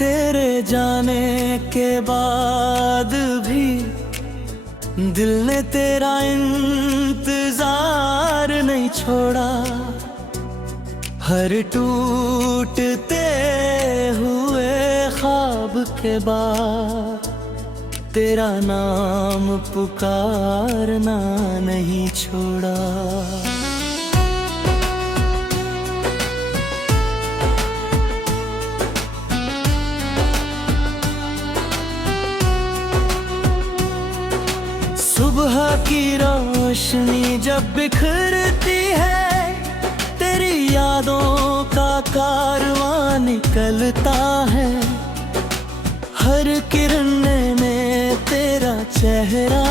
तेरे जाने के बाद भी दिल ने तेरा इंतजार नहीं छोड़ा। हर टूटते हुए ख्वाब के बाद तेरा नाम पुकारना नहीं छोड़ा। सुबह की रोशनी जब बिखरती है, तेरी यादों का कारवां निकलता है। हर किरण में तेरा चेहरा,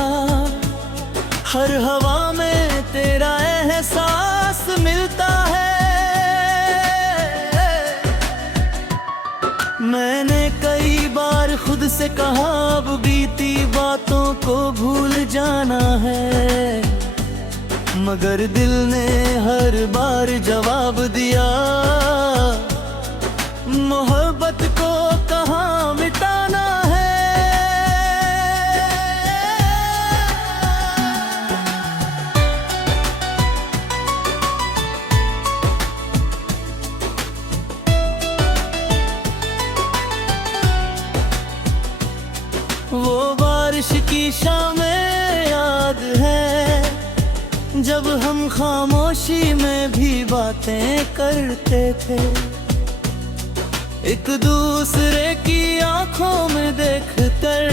हर हवा में तेरा एहसास मिलता है। मैंने कई बार खुद से कहा अब बीती बातों को भूल जाना है, मगर दिल ने हर बार जवाब दिया, मोहब्बत को कहाँ मिटाना है। वो बारिश की शामें याद है, जब हम खामोशी में भी बातें करते थे। एक दूसरे की आंखों में देखकर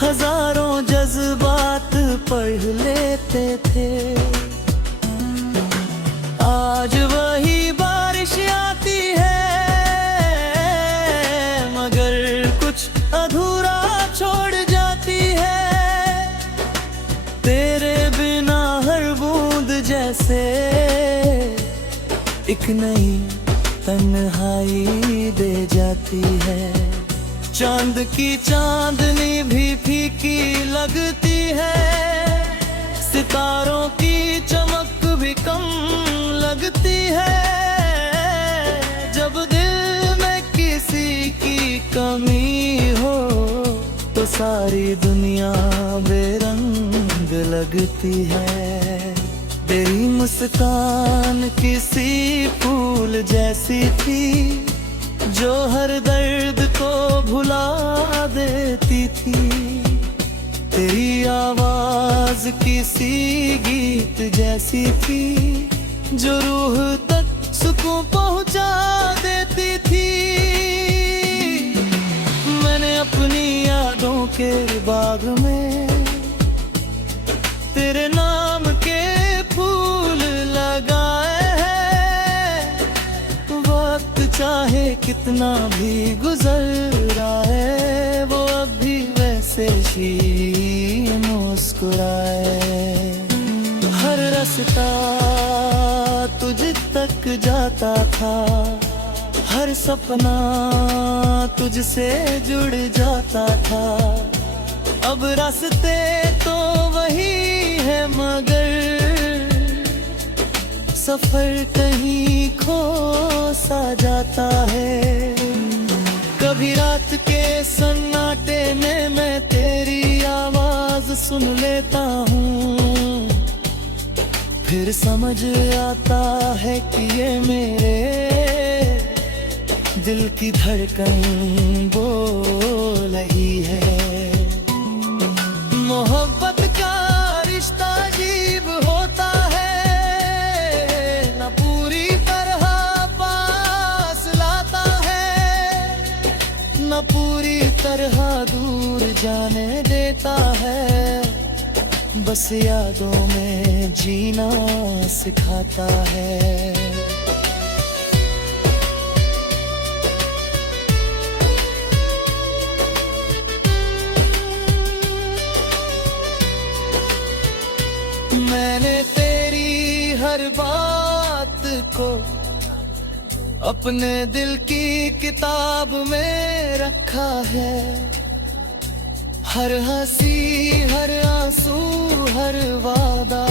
हजारों जज्बात पढ़ लेते थे। आज वही बारिश आती है, मगर कुछ अधूरा छोड़ जाती है। तेरे बिना हर बूंद जैसे एक नई तन्हाई दे जाती है। चांद की चांदनी भी फीकी लगती है, सितारों की चमक भी कम लगती है। जब दिल में किसी की कमी हो तो सारी दुनिया बेरंग लगती है। तेरी मुस्कान किसी फूल जैसी थी, जो हर दर्द को भुला देती थी। तेरी आवाज किसी गीत जैसी थी, जो रूह तक सुकून पहुंचा देती थी। मैंने अपनी यादों के बाग में तेरे नाम के फूल लगाए हैं। वक्त चाहे कितना भी गुजर रहा है, वो अब भी वैसे ही मुस्कुराए। हर रास्ता तुझ तक जाता था, हर सपना तुझसे जुड़ जाता था। अब रास्ते तो वही है, मगर सफर कहीं खो सा जाता है। कभी रात के सन्नाटे में मैं तेरी आवाज सुन लेता हूँ, फिर समझ आता है कि ये मेरे दिल की धड़कन बोल रही है। मोहब्बत का रिश्ता अजीब होता है, न पूरी तरह पास लाता है, न पूरी तरह दूर जाने देता है। बस यादों में जीना सिखाता है। मैंने तेरी हर बात को अपने दिल की किताब में रखा है। हर हंसी, हर आंसू, हर वादा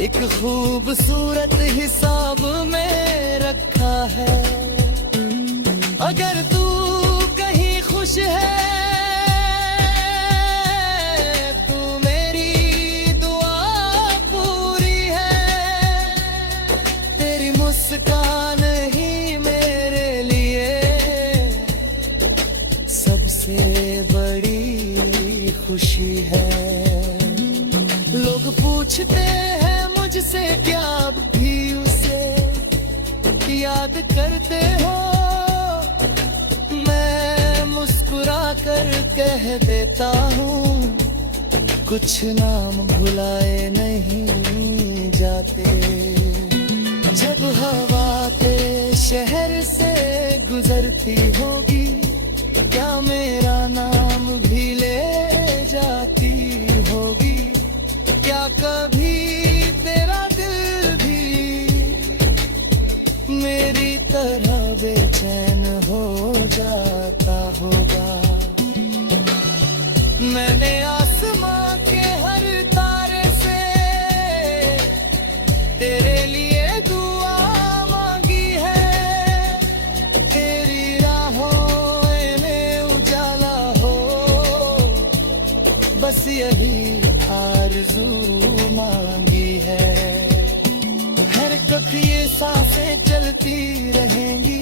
एक खूबसूरत हिसाब में रखा है। अगर तू कहीं खुश है तू मेरी दुआ पूरी है। तेरी मुस्कान ही मेरे लिए सबसे बड़ी खुशी है। लोग पूछते हैं मुझसे क्या अब भी उसे याद करते हो। मैं मुस्कुरा कर कह देता हूँ कुछ नाम भुलाए नहीं जाते। जब हवा तेरे शहर से गुजरती होगी क्या मेरा नाम भी ले जाती होगी। क्या कभी तेरा दिल भी मेरी तरह बेचैन हो जाता होगा। मैंने आसमां के हर तारे से तेरे लिए दुआ मांगी है। तेरी राहों में उजाला हो बस यही आरज़ू मांगी है। हरकत ये सांसें चलती रहेंगी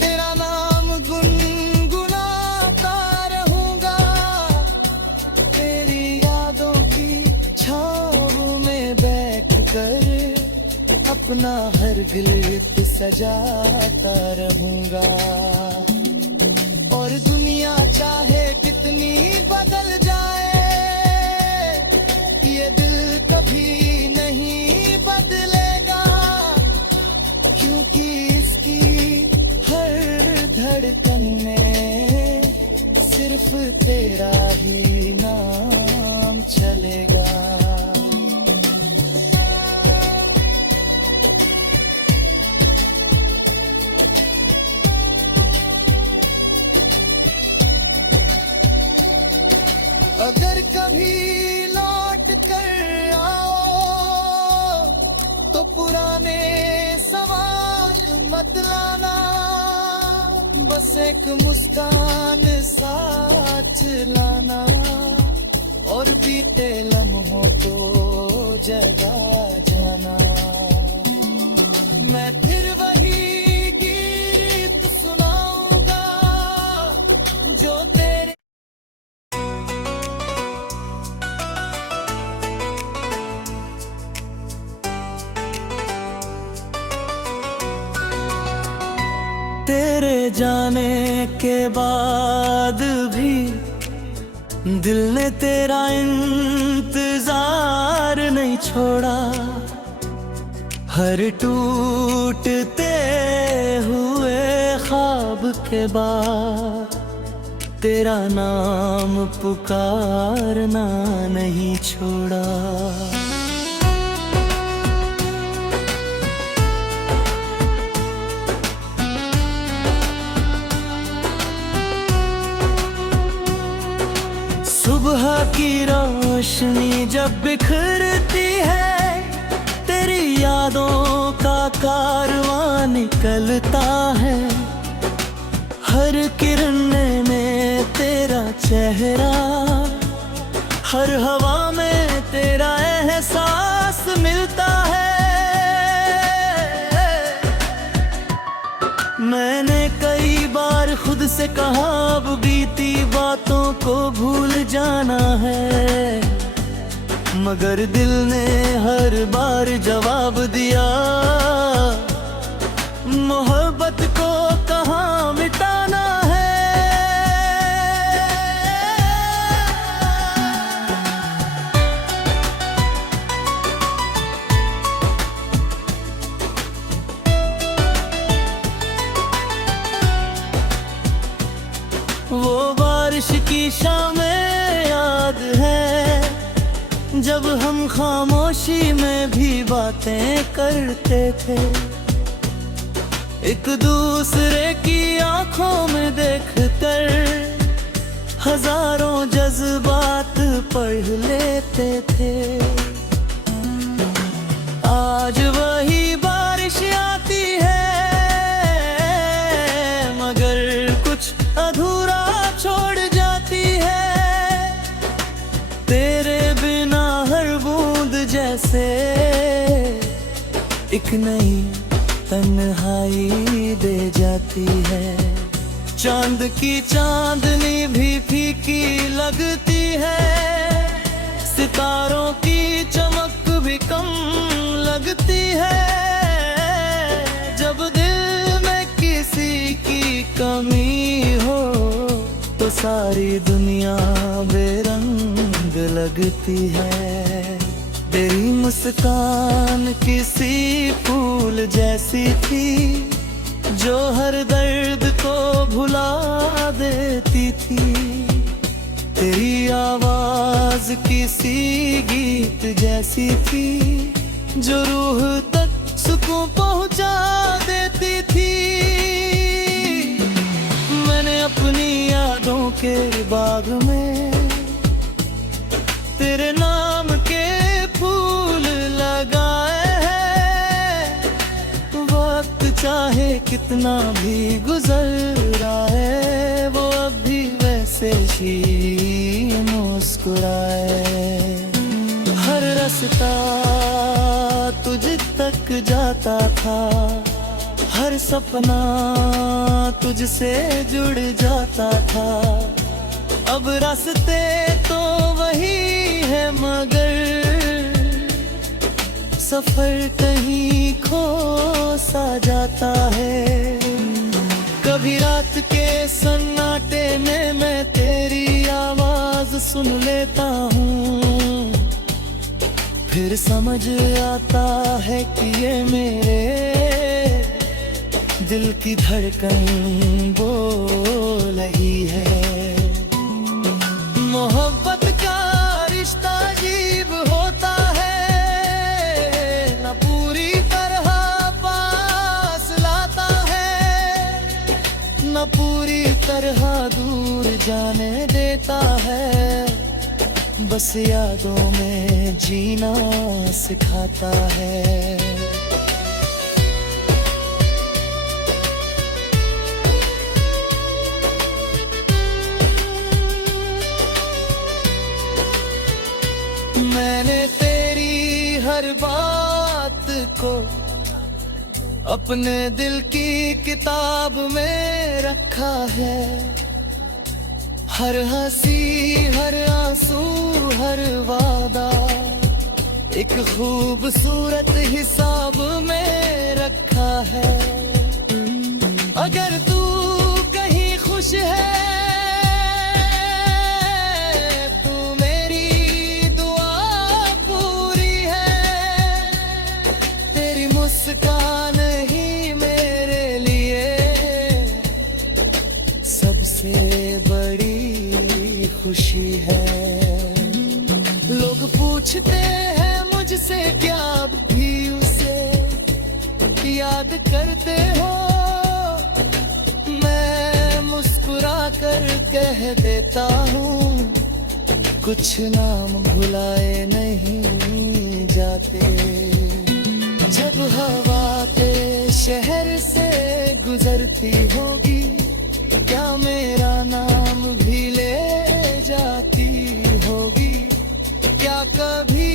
तेरा नाम गुनगुनाता रहूंगा। तेरी यादों की छाँव में बैठ कर अपना हर गिल्ट सजाता रहूंगा। और दुनिया चाहे कितनी बदल जाए ये दिल कभी नहीं बदलेगा। क्योंकि इसकी हर धड़कन में सिर्फ तेरा ही नाम चलेगा। अगर कभी लौट कर आओ तो पुराने सवाल मत लाना। बस एक मुस्कान साथ लाना और बीते लम्हों को जगा जाना। मैं फिर वही गीत सुनाऊंगा जो तेरे तेरे जाने के बाद भी दिल ने तेरा इंतजार नहीं छोड़ा। हर टूटते हुए ख्वाब के बाद तेरा नाम पुकारना नहीं छोड़ा। सुबह की रोशनी जब बिखरती है तेरी यादों का कारवां निकलता है। हर किरण में तेरा चेहरा हर हवा में तेरा एहसास मिलता है। मैंने कई बार खुद से कहा अब बीती बातों को भूल जाना है। मगर दिल ने हर बार जवाब दिया मोहब्बत को कहाँ मिटाना है। वो बारिश की शामें याद है जब हम खामोशी में भी बातें करते थे। एक दूसरे की आंखों में देखकर हजारों जज्बात पढ़ लेते थे। आज वही बारिश आती है एक नई तन्हाई दे जाती है। चांद की चांदनी भी फीकी लगती है, सितारों की चमक भी कम लगती है। जब दिल में किसी की कमी हो तो सारी दुनिया बेरंग लगती है। तेरी मुस्कान किसी फूल जैसी थी जो हर दर्द को भुला देती थी। तेरी आवाज किसी गीत जैसी थी जो रूह तक सुकून पहुंचा देती थी। मैंने अपनी यादों के बाग में तेरे नाम के फूल लगाए हैं। वक्त चाहे कितना भी गुजरा है, वो अभी वैसे ही मुस्कुराए। हर रास्ता तुझ तक जाता था, हर सपना तुझसे जुड़ जाता था। अब रास्ते तो वही है मगर सफर कहीं खो सा जाता है। कभी रात के सन्नाटे में मैं तेरी आवाज सुन लेता हूँ, फिर समझ आता है कि ये मेरे दिल की धड़कन बोल रही है। मोहब्बत का रिश्ता अजीब होता है, न पूरी तरह पास लाता है, न पूरी तरह दूर जाने देता है। बस यादों में जीना सिखाता है। मैंने तेरी हर बात को अपने दिल की किताब में रखा है। हर हंसी, हर आंसू, हर वादा एक खूबसूरत हिसाब में रखा है। अगर तू कहीं खुश है मुस्कान ही मेरे लिए सबसे बड़ी खुशी है। लोग पूछते हैं मुझसे क्या आप भी उसे याद करते हो, मैं मुस्कुरा कर कह देता हूँ कुछ नाम भुलाए नहीं जाते। जब हवा तेरे शहर से गुजरती होगी, क्या मेरा नाम भी ले जाती होगी? क्या कभी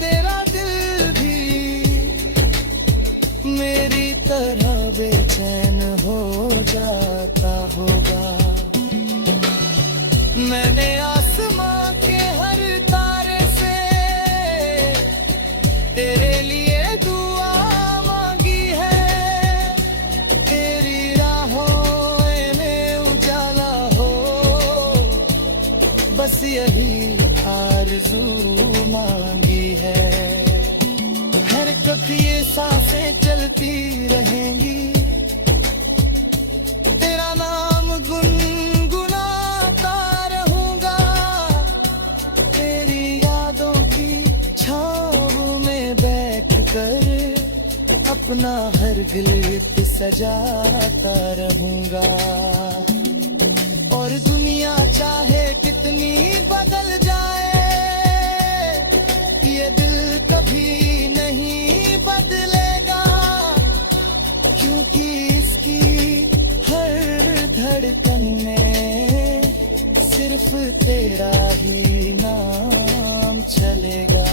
तेरा दिल भी मेरी तरह बेचैन हो जाता होगा? मैंने आसमां के हर तारे से तेरे लिए बस यही आरज़ू मांगी है। हरकत ये सांसें चलती रहेंगी, तेरा नाम गुनगुनाता रहूंगा। तेरी यादों की छाँव में बैठकर अपना हर गिल्त सजाता रहूंगा। और दुनिया चाहे कितनी बदल जाए, ये दिल कभी नहीं बदलेगा, क्योंकि इसकी हर धड़कन में सिर्फ तेरा ही नाम चलेगा।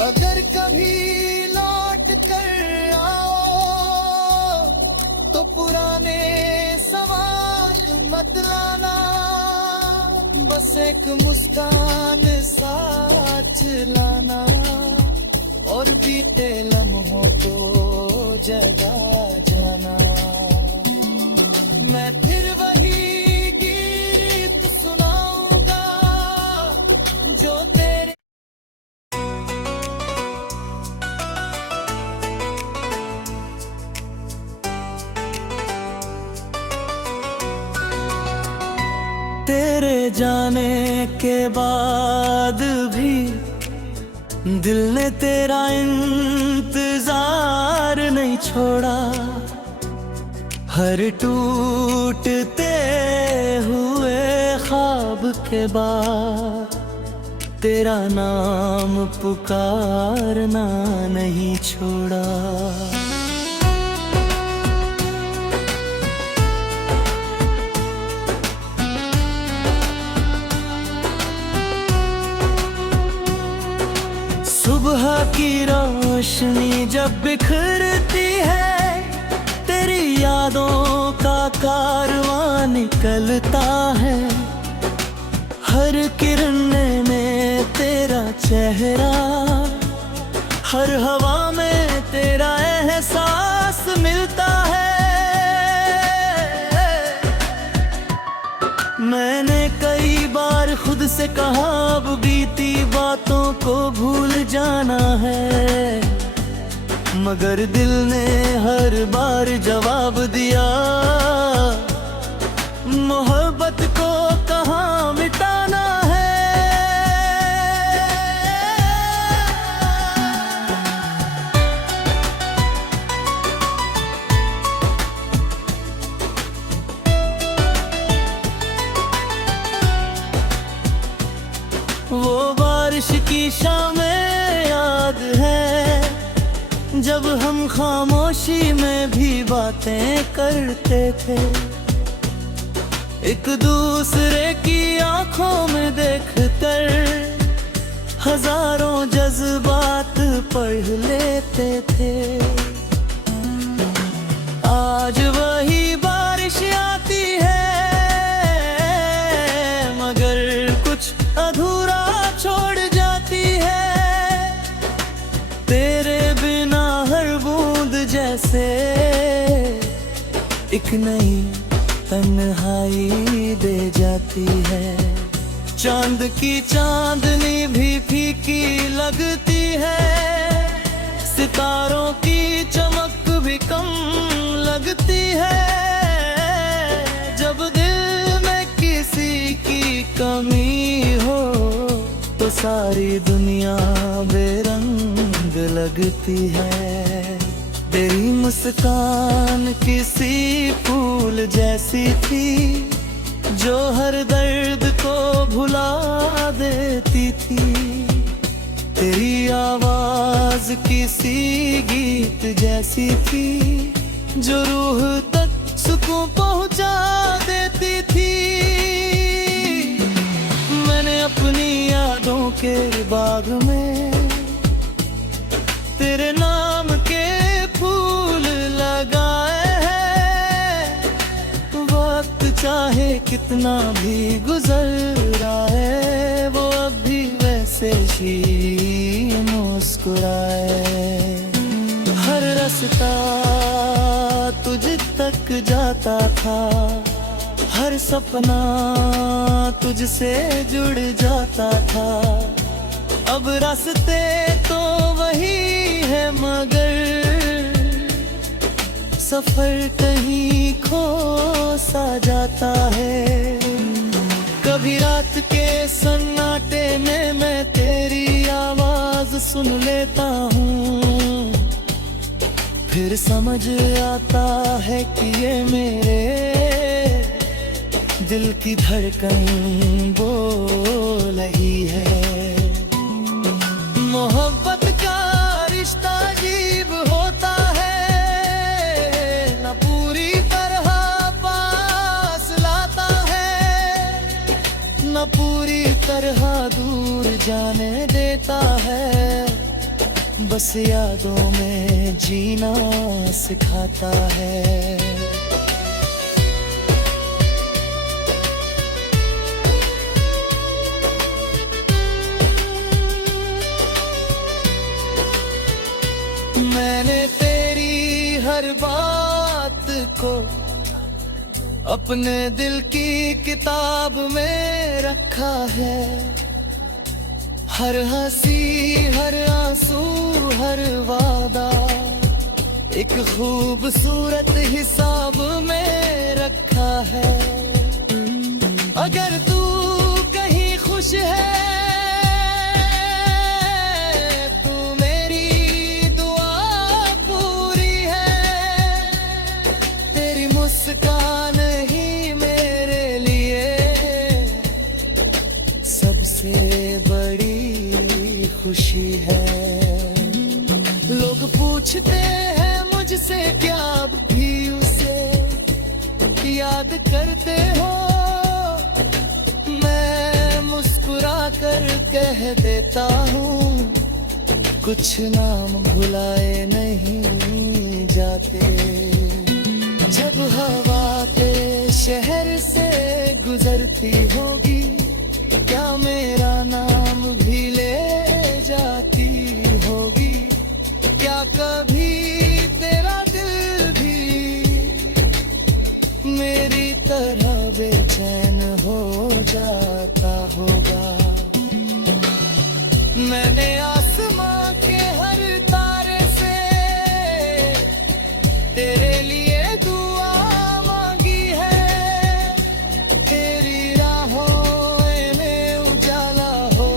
अगर कभी लौट कर आओ तो पुराने सवाल मत लाना, बस एक मुस्कान साथ लाना और बीते लम्हों को जगा जाना। मैं फिर वही गीत सुनाऊंगा जो तेरे तेरे जाने के बाद भी दिल ने तेरा इंतजार नहीं छोड़ा। हर टूटते हुए ख्वाब के बाद तेरा नाम पुकारना नहीं छोड़ा। सुबह की रोशनी जब बिखरती है, तेरी यादों का कारवां निकलता है। हर किरण में तेरा चेहरा, हर हवा में तेरा एहसास मिलता है। मैंने कई बार खुद से कहा अब बीती बातों को भूल जाना है, मगर दिल ने हर बार जवाब दिया, मोहब्बत को कहाँ मिटाना है। वो बारिश की शामें याद है जब हम खामोशी में भी बातें करते थे, एक दूसरे की आंखों में देखकर हजारों जज्बात पढ़ लेते थे। आज वही बारिश आती है मगर कुछ अधूरा छोड़ जाती है। तेरे बिना हर बूंद जैसे एक नई तन्हाई दे जाती है। चांद की चांदनी भी फीकी लगती है, सितारों की चमक भी कम लगती है। जब दिल में किसी की कमी हो तो सारी दुनिया बेरंग लगती है। तेरी मुस्कान किसी फूल जैसी थी जो हर दर्द को भुला देती थी। तेरी आवाज किसी गीत जैसी थी जो रूह तक सुकून पहुंचा देती थी। मैंने अपनी यादों के बाग में तेरे नाम के फूल लगाए हैं। वक्त चाहे कितना भी गुजर रहा है वो अब भी वैसे ही मुस्कुराए। हर रास्ता तुझ तक जाता था, हर सपना तुझसे जुड़ जाता था। अब रास्ते तो वही है मगर सफर कहीं खो सा जाता है। कभी रात के सन्नाटे में मैं तेरी आवाज सुन लेता हूँ, फिर समझ आता है कि ये मेरे दिल की धड़कन बोल रही है। मोहब्बत का रिश्ता अजीब होता है, न पूरी तरह पास लाता है न पूरी तरह दूर जाने देता है। बस यादों में जीना सिखाता है। मैंने तेरी हर बात को अपने दिल की किताब में रखा है। हर हंसी, हर आंसू, हर वादा एक खूबसूरत हिसाब में रखा है। अगर तू कहीं खुश है तू मेरी दुआ पूरी है। तेरी मुस्कान ही मेरे लिए सबसे बड़ी खुशी है। लोग पूछते हैं मुझसे क्या अब भी उसे याद करते हो। मैं मुस्कुरा कर कह देता हूँ कुछ नाम भुलाए नहीं जाते। जब हवा तेरे शहर से गुजरती होगी क्या मेरा नाम भी ले जाती होगी। क्या कभी तेरा दिल भी मेरी तरह बेचैन हो जाता होगा। मैंने आसमां के हर तारे से तेरे लिए दुआ मांगी है। तेरी राहों में उजाला हो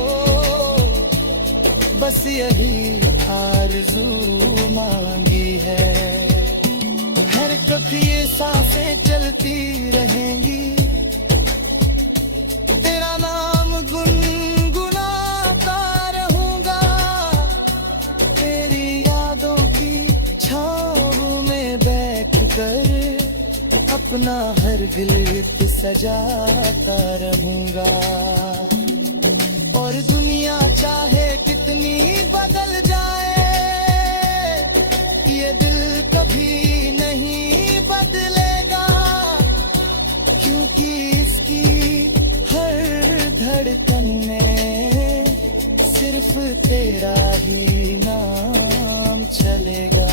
बस यही आरज़ू मांगी है। हरकत ये सांसें चलती रहेंगी तेरा नाम गुनगुनाता रहूंगा। तेरी यादों की छाँव में बैठ कर अपना हर गिल्त सजाता रहूंगा। और दुनिया चाहे कितनी बदल जाए ये दिल कभी नहीं बदलेगा। क्योंकि इसकी हर धड़कन में सिर्फ तेरा ही नाम चलेगा।